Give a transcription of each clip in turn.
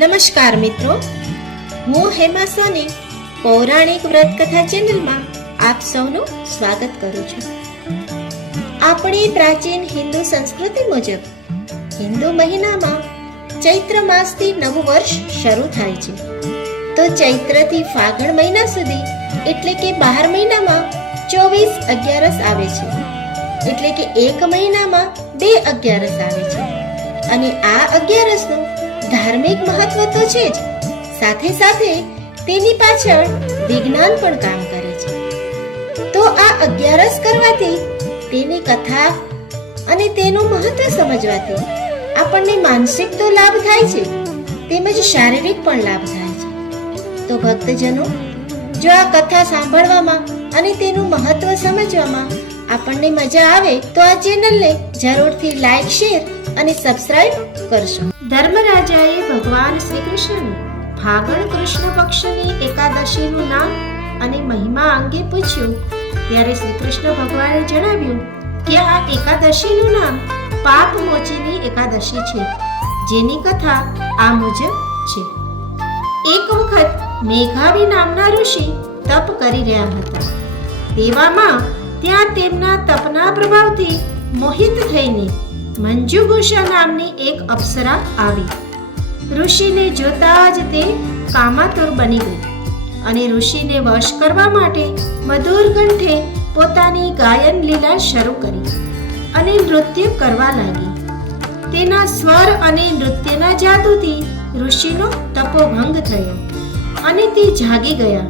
નમસ્કાર મિત્રો, હું હેમા સોની પૌરાણિક વ્રત કથા ચેનલમાં આપ સૌનું સ્વાગત કરું છું. આપણી પ્રાચીન હિન્દુ સંસ્કૃતિ મુજબ હિન્દુ મહિનામાં ચૈત્ર માસથી નવું વર્ષ શરૂ થાય છે. તો ચૈત્રથી ફાગણ મહિના સુધી એટલે કે 12 મહિનામાં 24 અગિયારસ આવે છે. એટલે કે એક મહિનામાં 2 અગિયારસ આવે છે. અને આ અગિયારસનું ધાર્મિક મહત્વ તો છે જ, સાથે સાથે તેની પાછળ વિજ્ઞાન પણ કામ કરે છે. તો આ અગિયારસ કરવાથી, તેની કથા અને તેનું મહત્વ સમજવાથી આપણને માનસિક તો લાભ થાય છે, તેમજ શારીરિક પણ લાભ થાય છે. તો ભક્તજનો, જો આ કથા સાંભળવામાં અને તેનું મહત્વ સમજવામાં આપણને મજા આવે તો આ ચેનલને જરૂરથી લાઈક, શેર અને સબસ્ક્રાઇબ કરશો. ધર્મરાજાએ ભગવાન શ્રી કૃષ્ણને ફાગણ કૃષ્ણ પક્ષની એકાદશીનું નામ અને મહિમા અંગે પૂછ્યું, ત્યારે શ્રી કૃષ્ણ ભગવાને જણાવ્યું કે આ એકાદશીનું નામ પાપમોચીની એકાદશી છે, જેની કથા આ મુજબ છે. એક વખત મેઘાવી નામના ઋષિ તપ કરી રહ્યા હતા. તેવામાં ત્યાં તેમના તપના પ્રભાવથી મોહિત થઈને મંજુઘોષા નામની એક અપ્સરા આવી. ઋષિને જોતા જ તે કામાતુર બની ગઈ અને ઋષિને વશ કરવા માટે મધુર કંઠે પોતાની ગાયન લીલા શરૂ કરી અને નૃત્ય કરવા લાગી. તેના સ્વર અને નૃત્યના જાદુથી ઋષિનો તપોભંગ થયો અને તે જાગી ગયા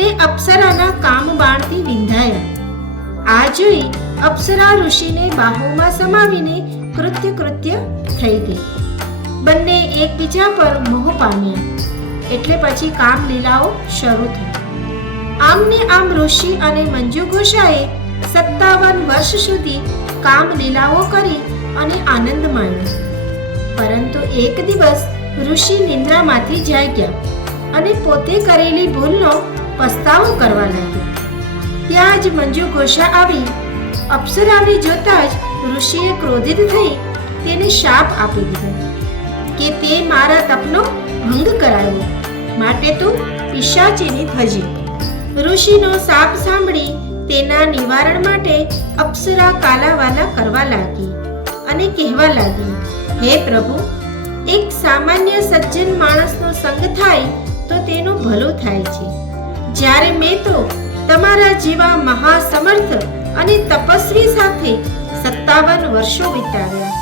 ને અપ્સરાના કામબાણથી વિંધાયા. આ જોઈ અપ્સરા ઋષિને બાહુમાં સમાવીને કૃત્ય થઈ ગઈ. બંને એકબીજા પર મોહ પામ્યા. એટલે પછી કામલીલાઓ શરૂ થઈ. આમને આમ ઋષિ અને મંજુઘોષાએ 57 વર્ષ સુધી કામલીલાઓ કરી અને આનંદ માણ્યો. પરંતુ એક દિવસ ઋષિ નિંદ્રામાંથી જાગ્યા અને પોતે કરેલી ભૂલનો પસ્તાવો કરવા લાગ્યા. ત્યાં જ મંજુઘોષા આવી. અપ્સરાને જોતા જ ઋષિએ ક્રોધિત થઈ તેને શાપ આપી દીધો કે તે મારા તપનો ભંગ કરાયો, માટે તું પિશાચીની થજે. ઋષિનો શાપ સાંભળી તેના નિવારણ માટે અપ્સરા કાલાવાલા કરવા લાગી અને કહેવા લાગી, હે પ્રભુ, એક સામાન્ય સજ્જન માણસનો સંગ થાય તો તેનું ભલું થાય છે, જ્યારે મેં તો તમારા જેવા મહાસમર્થ અને તપસ્વી સાથે 57 વર્ષો વિતાવ્યા.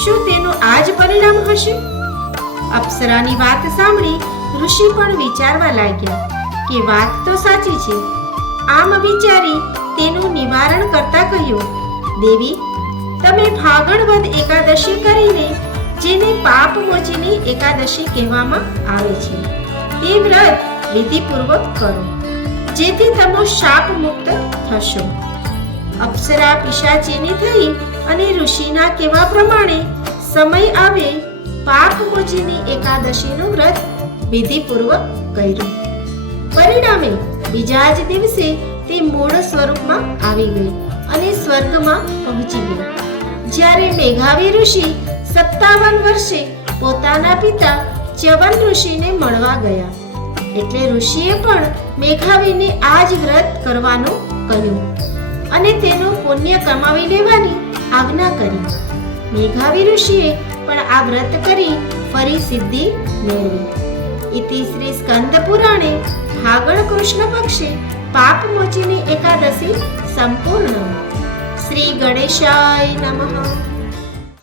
શું તેનું આ જ પરિણામ હશે? અપ્સરાની વાત સાંભળી ઋષિ પણ વિચારવા લાગ્યા કે વાત તો સાચી છે. આમ વિચારી તેનું નિવારણ કરતા કહ્યું, દેવી, તમે ફાગણ વદ એકાદશી કરીને, જેને પાપમોચીની એકાદશી કહેવામાં આવે છે, તે વ્રત વિધિપૂર્વક કરો, જેથી તમે શાપ મુક્ત થશો. અપ્સરા પિશાચીની થઈ અને ઋષિના કહેવા પ્રમાણે સમય આવે પાપમોચીની એકાદશીનું વ્રત વિધિપૂર્વક કર્યું. પરિણામે બીજા જ દિવસે તે મૂળ સ્વરૂપમાં આવી ગઈ અને સ્વર્ગમાં પહોંચી ગઈ. જ્યારે મેઘાવી ઋષિ 57 વર્ષે પોતાના પિતા ચ્યવન ઋષિને મળવા ગયા, એટલે ઋષિએ પણ મેઘાવીને આ જ વ્રત કરવાનું કહ્યું અને તેનું પુણ્ય કમાવી લેવાની આજ્ઞા કરી. મેઘાવી ઋષિએ પણ આ વ્રત કરી ફરી સિદ્ધિ મેળવી. ઇતિ શ્રી સ્કંદ પુરાણે ફાગણ કૃષ્ણ પક્ષે પાપમોચીની એકાદશી સંપૂર્ણ. શ્રી ગણેશાય નમઃ.